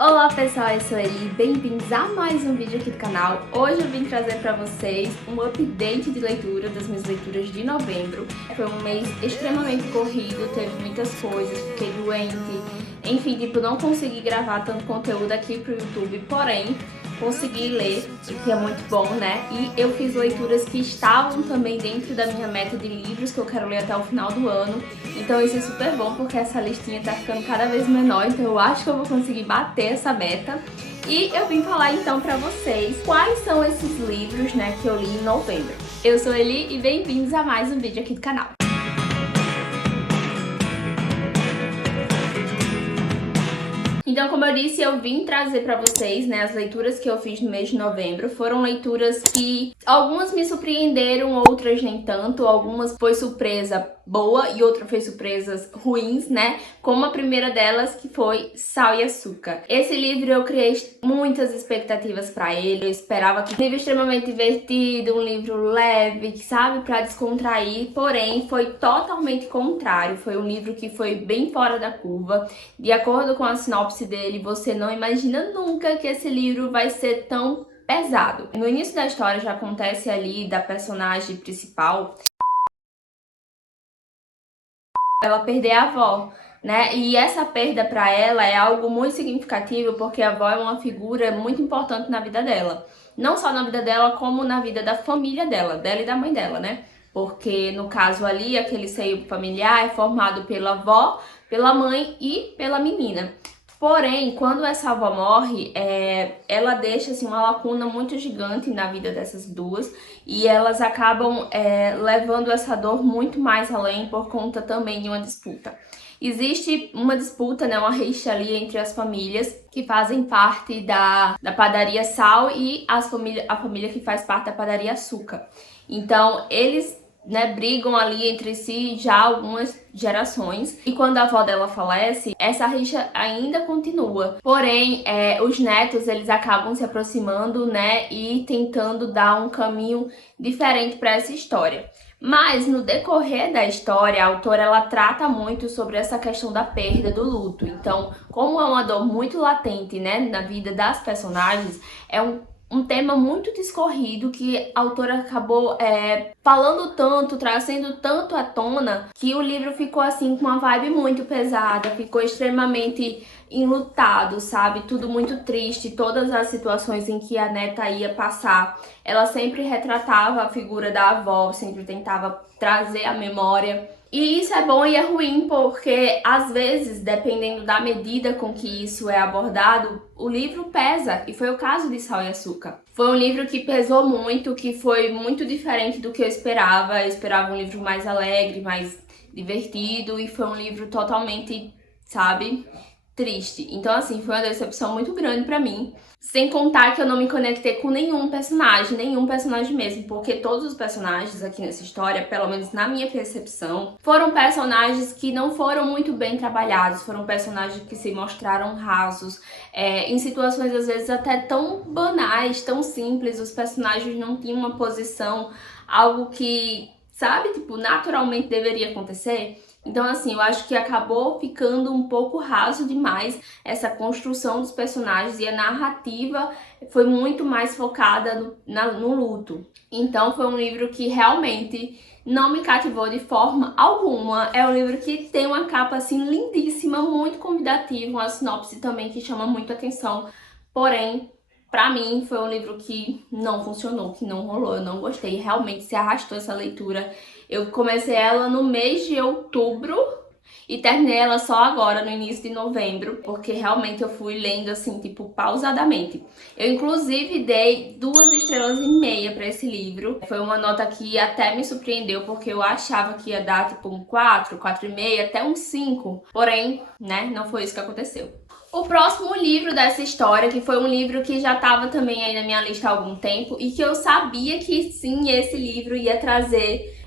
Olá pessoal, eu sou a Eli, bem-vindos a mais um vídeo aqui do canal. Hoje eu vim trazer pra vocês um update de leitura das minhas leituras de novembro. Foi um mês extremamente corrido, teve muitas coisas, fiquei doente, enfim, não consegui gravar tanto conteúdo aqui pro YouTube, porém, consegui ler, o que é muito bom, né? E eu fiz leituras que estavam também dentro da minha meta de livros que eu quero ler até o final do ano. Então isso é super bom porque essa listinha tá ficando cada vez menor, então eu acho que eu vou conseguir bater essa meta. E eu vim falar então pra vocês quais são esses livros, né, que eu li em novembro. Eu sou a Eli e bem-vindos a mais um vídeo aqui do canal. Então, como eu disse, eu vim trazer pra vocês, né, as leituras que eu fiz no mês de novembro. Foram leituras que algumas me surpreenderam, outras nem tanto. Algumas foi surpresa boa e outra foi surpresas ruins, né? Como a primeira delas, que foi Sal e Açúcar. Esse livro eu criei muitas expectativas pra ele. Eu esperava que um livro extremamente divertido, um livro leve, sabe, pra descontrair. Porém, foi totalmente contrário. Foi um livro que foi bem fora da curva. De acordo com a sinopse dele, você não imagina nunca que esse livro vai ser tão pesado. No início da história já acontece ali da personagem principal ela perder a avó, né? E essa perda para ela é algo muito significativo porque a avó é uma figura muito importante na vida dela. Não só na vida dela, como na vida da família dela e da mãe dela, né? Porque no caso ali, aquele seio familiar é formado pela avó, pela mãe e pela menina. Porém, quando essa avó morre, ela deixa assim, uma lacuna muito gigante na vida dessas duas e elas acabam levando essa dor muito mais além por conta também de uma disputa. Existe uma disputa, né, uma rixa ali entre as famílias que fazem parte da padaria Sal e a família que faz parte da padaria Açúcar. Então, eles, né, brigam ali entre si já há algumas gerações. E quando a avó dela falece, essa rixa ainda continua. Porém, os netos, eles acabam se aproximando, né, e tentando dar um caminho diferente para essa história. Mas no decorrer da história, a autora ela trata muito sobre essa questão da perda, do luto. Então, como é uma dor muito latente, né, na vida das personagens, é um tema muito discorrido que a autora acabou falando tanto, trazendo tanto à tona, que o livro ficou assim com uma vibe muito pesada, ficou extremamente enlutado, sabe? Tudo muito triste, todas as situações em que a neta ia passar, ela sempre retratava a figura da avó, sempre tentava trazer a memória. E isso é bom e é ruim porque, às vezes, dependendo da medida com que isso é abordado, o livro pesa. E foi o caso de Sal e Açúcar. Foi um livro que pesou muito, que foi muito diferente do que eu esperava. Eu esperava um livro mais alegre, mais divertido, e foi um livro totalmente, sabe, triste. Então, assim, foi uma decepção muito grande pra mim. Sem contar que eu não me conectei com nenhum personagem mesmo, porque todos os personagens aqui nessa história, pelo menos na minha percepção, foram personagens que não foram muito bem trabalhados, foram personagens que se mostraram rasos, em situações às vezes até tão banais, tão simples, os personagens não tinham uma posição, algo que, sabe, naturalmente deveria acontecer. Então, assim, eu acho que acabou ficando um pouco raso demais essa construção dos personagens e a narrativa foi muito mais focada no luto. Então, foi um livro que realmente não me cativou de forma alguma. É um livro que tem uma capa, assim, lindíssima, muito convidativa, uma sinopse também que chama muito atenção. Porém, pra mim, foi um livro que não funcionou, que não rolou, eu não gostei. Realmente se arrastou essa leitura. Eu comecei ela no mês de outubro e terminei ela só agora, no início de novembro, porque realmente eu fui lendo assim, pausadamente. Eu, inclusive, dei 2,5 estrelas pra esse livro. Foi uma nota que até me surpreendeu, porque eu achava que ia dar, um 4, 4,5, até um 5. Porém, né, não foi isso que aconteceu. O próximo livro dessa história, que foi um livro que já estava também aí na minha lista há algum tempo, e que eu sabia que sim, esse livro ia trazer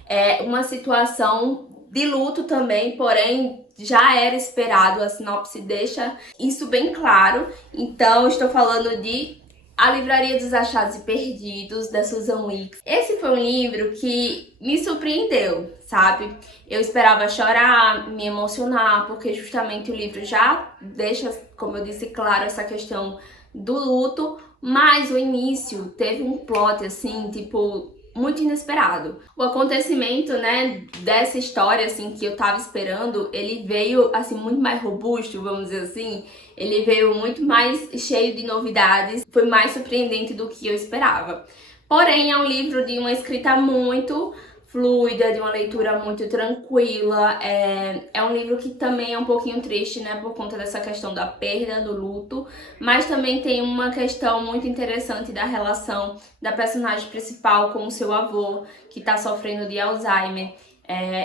uma situação de luto também, porém já era esperado, a sinopse deixa isso bem claro. Então, estou falando de A Livraria dos Achados e Perdidos, da Susan Weeks. Esse foi um livro que me surpreendeu, sabe? Eu esperava chorar, me emocionar, porque justamente o livro já deixa, como eu disse, claro, essa questão do luto, mas o início teve um plot, assim, tipo, muito inesperado. O acontecimento, né, dessa história, assim, que eu tava esperando, ele veio, assim, muito mais robusto, vamos dizer assim. Ele veio muito mais cheio de novidades, foi mais surpreendente do que eu esperava. Porém, é um livro de uma escrita muito fluida, de uma leitura muito tranquila. É um livro que também é um pouquinho triste, né, por conta dessa questão da perda, do luto, mas também tem uma questão muito interessante da relação da personagem principal com o seu avô, que tá sofrendo de Alzheimer.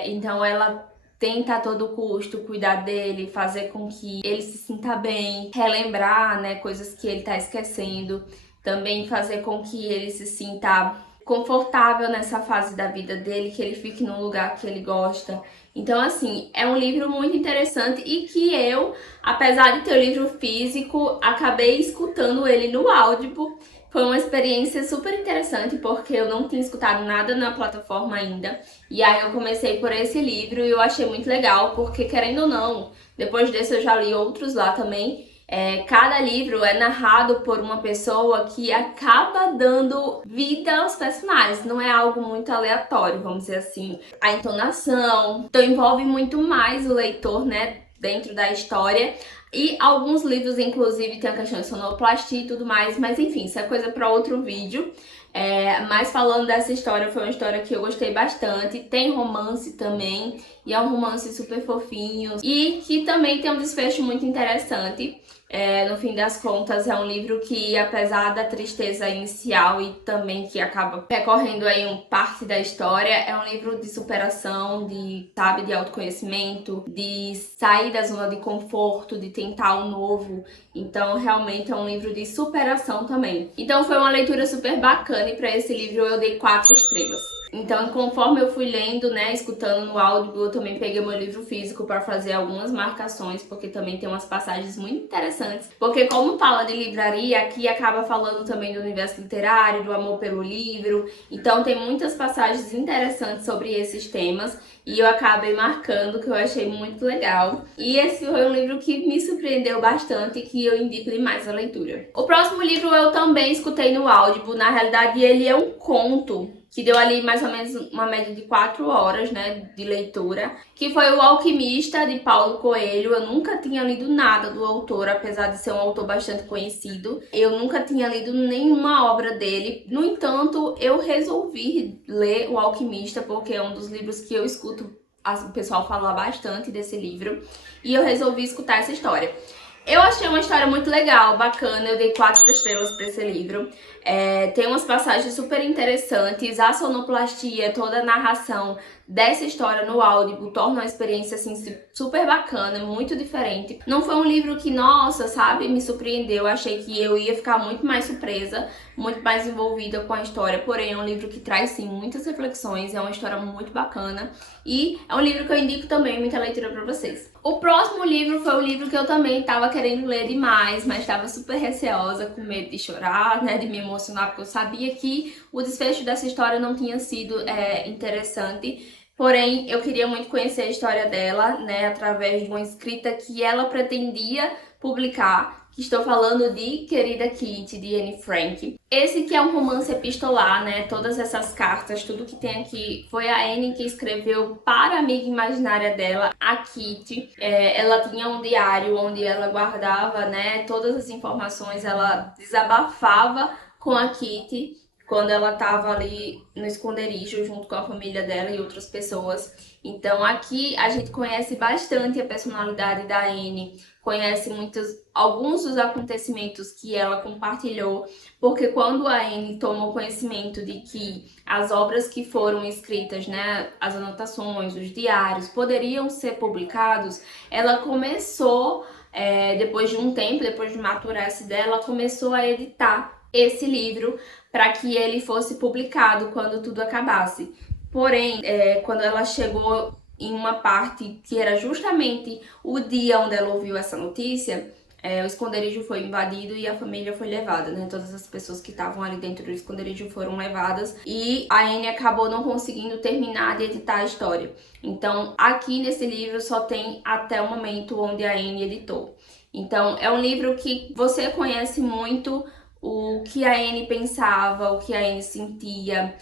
Então ela tenta a todo custo cuidar dele, fazer com que ele se sinta bem, relembrar, né, coisas que ele tá esquecendo, também fazer com que ele se sinta confortável nessa fase da vida dele, que ele fique num lugar que ele gosta. Então, assim, é um livro muito interessante e que eu, apesar de ter o livro físico, acabei escutando ele no Audible. Foi uma experiência super interessante, porque eu não tinha escutado nada na plataforma ainda. E aí eu comecei por esse livro e eu achei muito legal, porque querendo ou não, depois desse eu já li outros lá também. Cada livro é narrado por uma pessoa que acaba dando vida aos personagens, não é algo muito aleatório, vamos dizer assim. A entonação, então envolve muito mais o leitor, né, dentro da história. E alguns livros, inclusive, tem a questão de sonoplastia e tudo mais, mas enfim, isso é coisa para outro vídeo. Mas falando dessa história, foi uma história que eu gostei bastante. Tem romance também, e é um romance super fofinho e que também tem um desfecho muito interessante. No fim das contas, é um livro que, apesar da tristeza inicial e também que acaba percorrendo aí parte da história, é um livro de superação, de autoconhecimento, de sair da zona de conforto, de tentar o novo. Então, realmente é um livro de superação também. Então, foi uma leitura super bacana e para esse livro eu dei 4 estrelas. Então, conforme eu fui lendo, né, escutando no áudio, eu também peguei meu livro físico para fazer algumas marcações, porque também tem umas passagens muito interessantes. Porque como fala de livraria, aqui acaba falando também do universo literário, do amor pelo livro. Então, tem muitas passagens interessantes sobre esses temas e eu acabei marcando, que eu achei muito legal. E esse foi um livro que me surpreendeu bastante e que eu indico demais a leitura. O próximo livro eu também escutei no Audible. Na realidade, ele é um conto que deu ali mais ou menos uma média de 4 horas, né, de leitura, que foi O Alquimista, de Paulo Coelho. Eu nunca tinha lido nada do autor, apesar de ser um autor bastante conhecido. Eu nunca tinha lido nenhuma obra dele. No entanto, eu resolvi ler O Alquimista, porque é um dos livros que eu escuto o pessoal falar bastante desse livro, e eu resolvi escutar essa história. Eu achei uma história muito legal, bacana, eu dei 4 estrelas para esse livro. Tem umas passagens super interessantes, a sonoplastia, toda a narração dessa história no Audible torna uma experiência assim super bacana, muito diferente. Não foi um livro que, nossa, sabe, me surpreendeu, eu achei que eu ia ficar muito mais surpresa, muito mais envolvida com a história, porém é um livro que traz sim muitas reflexões, é uma história muito bacana e é um livro que eu indico também muita leitura para vocês. O próximo livro foi um livro que eu também estava querendo ler demais, mas estava super receosa, com medo de chorar, né, de me emocionar, porque eu sabia que o desfecho dessa história não tinha sido interessante. Porém, eu queria muito conhecer a história dela, né, através de uma escrita que ela pretendia publicar, que estou falando de Querida Kitty, de Anne Frank. Esse que é um romance epistolar, né, todas essas cartas, tudo que tem aqui, foi a Anne que escreveu para a amiga imaginária dela, a Kitty. Ela tinha um diário onde ela guardava, né, todas as informações, ela desabafava com a Kitty quando ela estava ali no esconderijo junto com a família dela e outras pessoas. Então aqui a gente conhece bastante a personalidade da Anne, conhece alguns dos acontecimentos que ela compartilhou, porque quando a Anne tomou conhecimento de que as obras que foram escritas, né, as anotações, os diários, poderiam ser publicados, ela começou, depois de um tempo, depois de maturar essa ideia, ela começou a editar esse livro para que ele fosse publicado quando tudo acabasse. Porém, quando ela chegou em uma parte que era justamente o dia onde ela ouviu essa notícia, o esconderijo foi invadido e a família foi levada, né? Todas as pessoas que estavam ali dentro do esconderijo foram levadas e a Anne acabou não conseguindo terminar de editar a história. Então, aqui nesse livro só tem até o momento onde a Anne editou. Então, é um livro que você conhece muito o que a Anne pensava, o que a Anne sentia.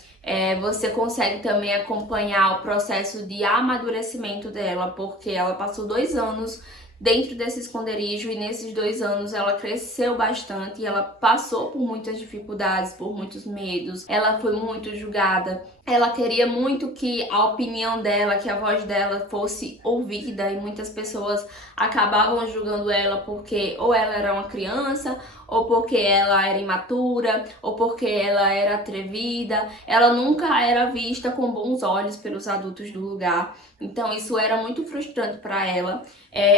Você consegue também acompanhar o processo de amadurecimento dela, porque ela passou 2 anos dentro desse esconderijo e nesses 2 anos ela cresceu bastante, ela passou por muitas dificuldades, por muitos medos, ela foi muito julgada, ela queria muito que a opinião dela, que a voz dela fosse ouvida e muitas pessoas acabavam julgando ela porque ou ela era uma criança, ou porque ela era imatura, ou porque ela era atrevida, ela nunca era vista com bons olhos pelos adultos do lugar, então isso era muito frustrante para ela.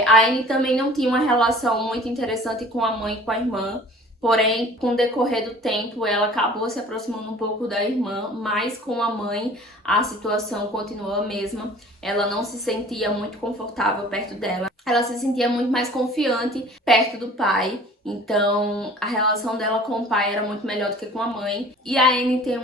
A Anne também não tinha uma relação muito interessante com a mãe e com a irmã, porém, com o decorrer do tempo, ela acabou se aproximando um pouco da irmã, mas com a mãe a situação continuou a mesma. Ela não se sentia muito confortável perto dela, ela se sentia muito mais confiante perto do pai. Então, a relação dela com o pai era muito melhor do que com a mãe. E a Anne tem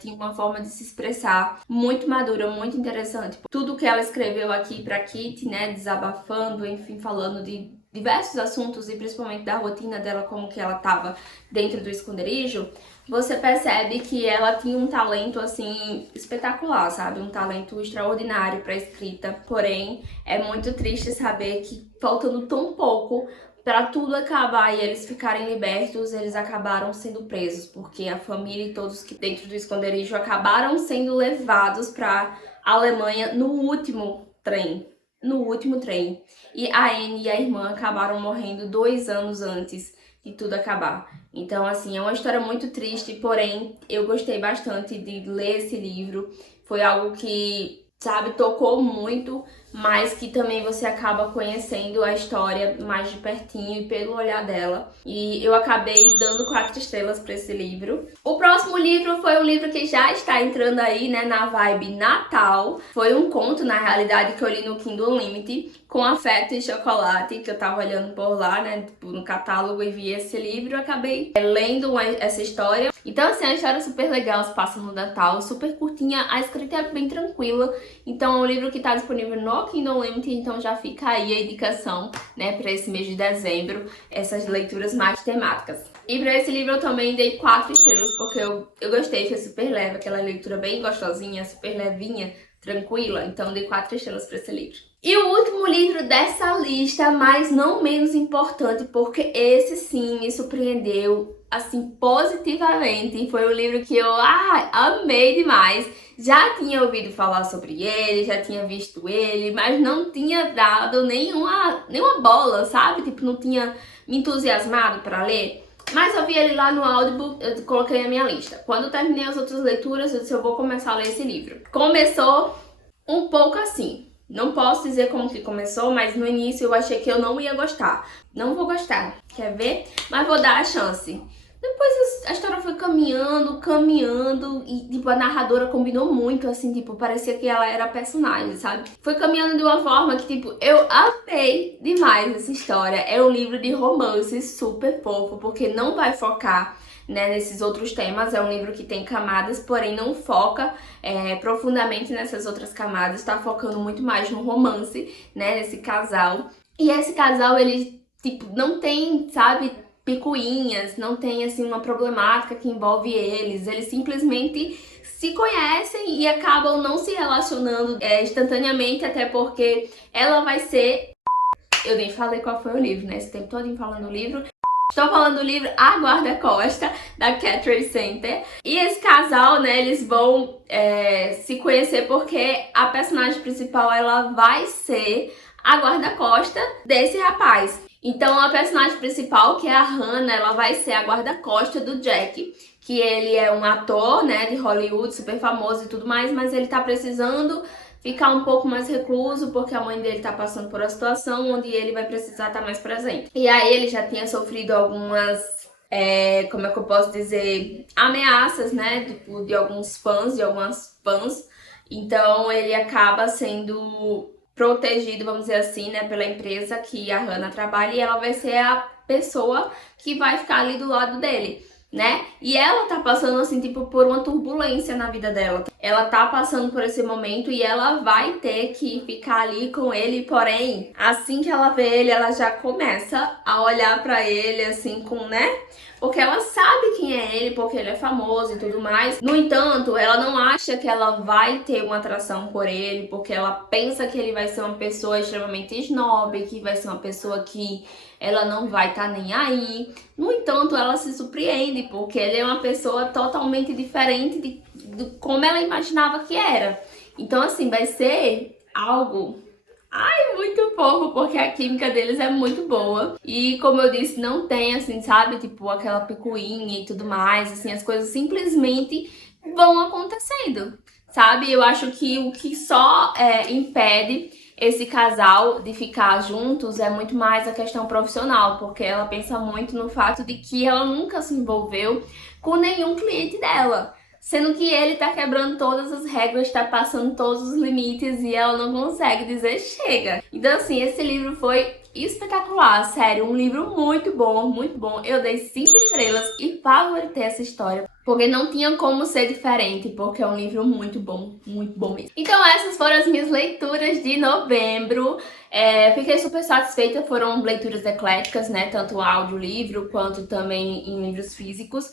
tinha uma forma de se expressar muito madura, muito interessante. Tudo que ela escreveu aqui pra Kitty, né, desabafando, enfim, falando de diversos assuntos e principalmente da rotina dela, como que ela tava dentro do esconderijo, você percebe que ela tinha um talento, assim, espetacular, sabe? Um talento extraordinário pra escrita. Porém, é muito triste saber que, faltando tão pouco para tudo acabar e eles ficarem libertos, eles acabaram sendo presos, porque a família e todos que dentro do esconderijo acabaram sendo levados para a Alemanha no último trem. No último trem. E a Anne e a irmã acabaram morrendo 2 anos antes de tudo acabar. Então, assim, é uma história muito triste, porém, eu gostei bastante de ler esse livro. Foi algo que, sabe, tocou muito, mas que também você acaba conhecendo a história mais de pertinho e pelo olhar dela. E eu acabei dando 4 estrelas para esse livro. O próximo livro foi um livro que já está entrando aí, né, na vibe Natal. Foi um conto, na realidade, que eu li no Kindle Unlimited, com Afeto e Chocolate, que eu tava olhando por lá, né, tipo, no catálogo e vi esse livro. Eu acabei lendo essa história. Então, assim, a história é super legal, se passa no Natal, super curtinha, a escrita é bem tranquila. Então, é um livro que tá disponível no Kindle Unlimited, então já fica aí a indicação, né, para esse mês de dezembro, essas leituras mais temáticas. E para esse livro eu também dei 4 estrelas, porque eu gostei, foi super leve, aquela leitura bem gostosinha, super levinha, tranquila, então dei 4 estrelas para esse livro. E o último livro dessa lista, mas não menos importante, porque esse sim me surpreendeu, assim, positivamente. Foi um livro que eu amei demais. Já tinha ouvido falar sobre ele, já tinha visto ele, mas não tinha dado nenhuma bola, sabe? Tipo, não tinha me entusiasmado para ler. Mas eu vi ele lá no Audible, eu coloquei na minha lista. Quando eu terminei as outras leituras, eu disse, eu vou começar a ler esse livro. Começou um pouco assim. Não posso dizer como que começou, mas no início eu achei que eu não ia gostar. Não vou gostar, quer ver? Mas vou dar a chance. Depois a história foi caminhando e, tipo, a narradora combinou muito, assim, tipo, parecia que ela era a personagem, sabe? Foi caminhando de uma forma que, tipo, eu amei demais essa história. É um livro de romance super fofo, porque não vai focar, né, nesses outros temas. É um livro que tem camadas, porém não foca profundamente nessas outras camadas. Tá focando muito mais no romance, né, nesse casal. E esse casal, ele, tipo, não tem, sabe, picuinhas, não tem, assim, uma problemática que envolve eles. Eles simplesmente se conhecem e acabam não se relacionando instantaneamente, até porque ela vai ser... Eu nem falei qual foi o livro, né? Esse tempo todo falando o livro. Estou falando do livro A Guarda-Costa, da Catherine Center. E esse casal, né, eles vão se conhecer porque a personagem principal, ela vai ser a guarda-costa desse rapaz. Então, a personagem principal, que é a Hannah, ela vai ser a guarda-costa do Jack, que ele é um ator, né, de Hollywood, super famoso e tudo mais, mas ele tá precisando ficar um pouco mais recluso, porque a mãe dele tá passando por uma situação onde ele vai precisar estar mais presente. E aí ele já tinha sofrido algumas, como é que eu posso dizer, ameaças, né, tipo, de alguns fãs, de algumas fãs. Então ele acaba sendo protegido, vamos dizer assim, né, pela empresa que a Hannah trabalha, e ela vai ser a pessoa que vai ficar ali do lado dele, né? E ela tá passando, assim, tipo, por uma turbulência na vida dela. Ela tá passando por esse momento e ela vai ter que ficar ali com ele, porém, assim que ela vê ele, ela já começa a olhar pra ele, assim, com, né? Porque ela sabe quem é ele, porque ele é famoso e tudo mais. No entanto, ela não acha que ela vai ter uma atração por ele, porque ela pensa que ele vai ser uma pessoa extremamente snob, que vai ser uma pessoa que ela não vai estar nem aí. No entanto, ela se surpreende, porque ele é uma pessoa totalmente diferente de como ela imaginava que era. Então, assim, vai ser algo muito fofo, porque a química deles é muito boa. E como eu disse, não tem, assim, sabe, tipo, aquela picuinha e tudo mais, assim, as coisas simplesmente vão acontecendo, sabe? Eu acho que o que só impede esse casal de ficar juntos é muito mais a questão profissional, porque ela pensa muito no fato de que ela nunca se envolveu com nenhum cliente dela. Sendo que ele tá quebrando todas as regras, tá passando todos os limites e ela não consegue dizer chega. Então, assim, esse livro foi espetacular, sério, um livro muito bom, muito bom. Eu dei 5 estrelas e favoritei essa história, porque não tinha como ser diferente, porque é um livro muito bom mesmo. Então essas foram as minhas leituras de novembro. Fiquei super satisfeita, foram leituras ecléticas, né, tanto audiolivro quanto também em livros físicos.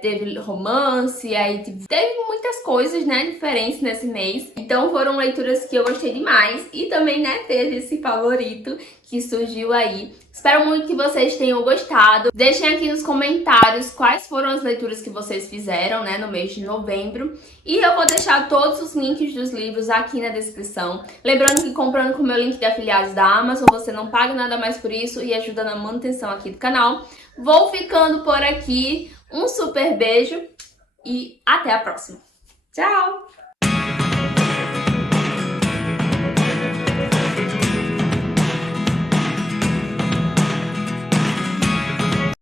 Teve romance, aí teve muitas coisas, né, diferentes nesse mês. Então foram leituras que eu gostei demais e também, né, teve esse favorito que surgiu aí. Espero muito que vocês tenham gostado. Deixem aqui nos comentários quais foram as leituras que vocês fizeram, né, no mês de novembro. E eu vou deixar todos os links dos livros aqui na descrição. Lembrando que comprando com o meu link de afiliados da Amazon, você não paga nada mais por isso e ajuda na manutenção aqui do canal. Vou ficando por aqui. Um super beijo e até a próxima. Tchau!